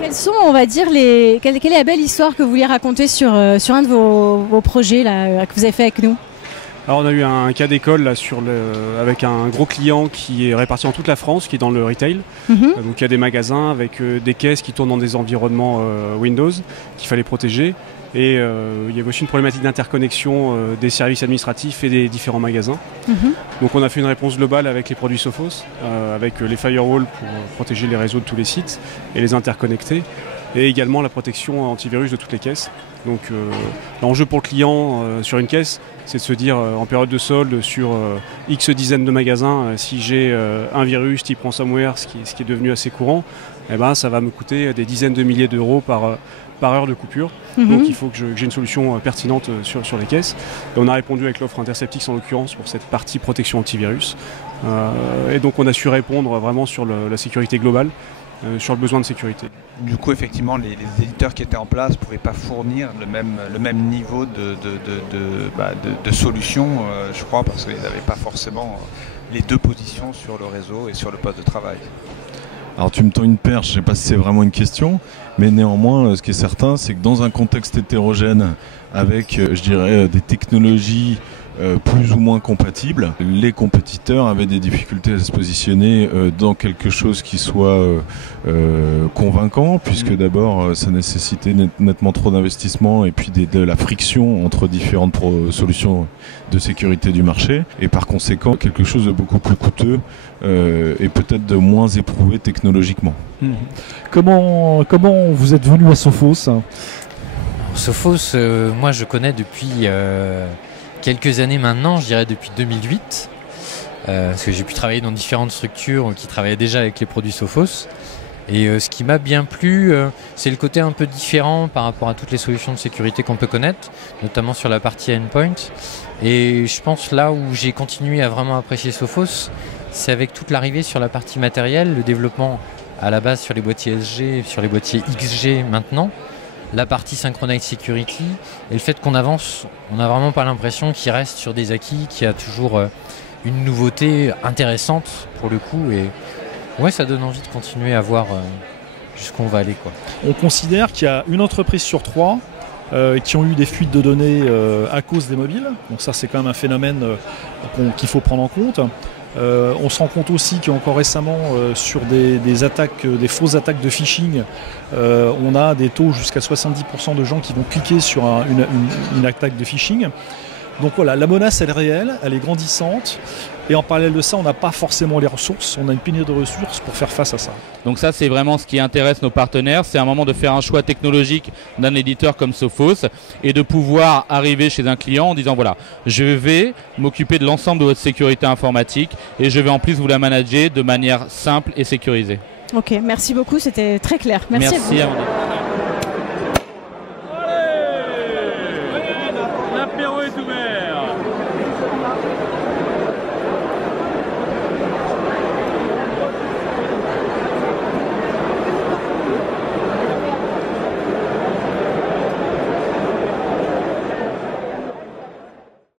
Quelles sont, on va dire, quelle est la belle histoire que vous vouliez raconter sur un de vos projets là, que vous avez fait avec nous? Alors on a eu un cas d'école là, avec un gros client qui est réparti en toute la France, qui est dans le retail. Donc il y a des magasins avec des caisses qui tournent dans des environnements Windows qu'il fallait protéger. Et il y avait aussi une problématique d'interconnexion des services administratifs et des différents magasins. Donc on a fait une réponse globale avec les produits Sophos, avec les firewalls pour protéger les réseaux de tous les sites et les interconnecter. Et également la protection antivirus de toutes les caisses. Donc l'enjeu pour le client sur une caisse, c'est de se dire en période de solde sur X dizaines de magasins, si j'ai un virus type ransomware, ce qui est devenu assez courant, eh ben, ça va me coûter des dizaines de milliers d'euros par heure de coupure. Donc il faut que j'ai une solution pertinente sur les caisses. Et on a répondu avec l'offre Interceptix en l'occurrence pour cette partie protection antivirus. Et donc on a su répondre vraiment sur la sécurité globale. Sur le besoin de sécurité. Du coup, effectivement, les éditeurs qui étaient en place ne pouvaient pas fournir le même niveau de solutions, je crois, parce qu'ils n'avaient pas forcément les deux positions sur le réseau et sur le poste de travail. Alors tu me tends une perche, je ne sais pas si c'est vraiment une question, mais néanmoins, ce qui est certain, c'est que dans un contexte hétérogène, avec, je dirais, des technologies plus ou moins compatibles, les compétiteurs avaient des difficultés à se positionner dans quelque chose qui soit convaincant, puisque d'abord ça nécessitait nettement trop d'investissement et puis de la friction entre différentes solutions de sécurité du marché, et par conséquent quelque chose de beaucoup plus coûteux et peut-être de moins éprouvé technologiquement. Comment vous êtes venu à Sophos? Sophos, moi je connais depuis quelques années maintenant, je dirais depuis 2008, parce que j'ai pu travailler dans différentes structures qui travaillaient déjà avec les produits Sophos. Et ce qui m'a bien plu, c'est le côté un peu différent par rapport à toutes les solutions de sécurité qu'on peut connaître, notamment sur la partie endpoint. Et je pense là où j'ai continué à vraiment apprécier Sophos, c'est avec toute l'arrivée sur la partie matérielle, le développement à la base sur les boîtiers SG, sur les boîtiers XG maintenant, la partie Synchronized Security et le fait qu'on avance, on n'a vraiment pas l'impression qu'il reste sur des acquis, qu'il y a toujours une nouveauté intéressante pour le coup. Et ouais, ça donne envie de continuer à voir jusqu'où on va aller, quoi. On considère qu'il y a une entreprise sur 3 qui ont eu des fuites de données à cause des mobiles. Donc ça, c'est quand même un phénomène qu'il faut prendre en compte. On se rend compte aussi qu'encore récemment, sur des attaques, des fausses attaques de phishing, on a des taux jusqu'à 70% de gens qui vont cliquer sur une attaque de phishing. Donc voilà, la menace elle est réelle, elle est grandissante. Et en parallèle de ça, on n'a pas forcément les ressources, on a une pénurie de ressources pour faire face à ça. Donc ça, c'est vraiment ce qui intéresse nos partenaires. C'est un moment de faire un choix technologique d'un éditeur comme Sophos et de pouvoir arriver chez un client en disant voilà, je vais m'occuper de l'ensemble de votre sécurité informatique et je vais en plus vous la manager de manière simple et sécurisée. Ok, merci beaucoup, c'était très clair. Merci à vous.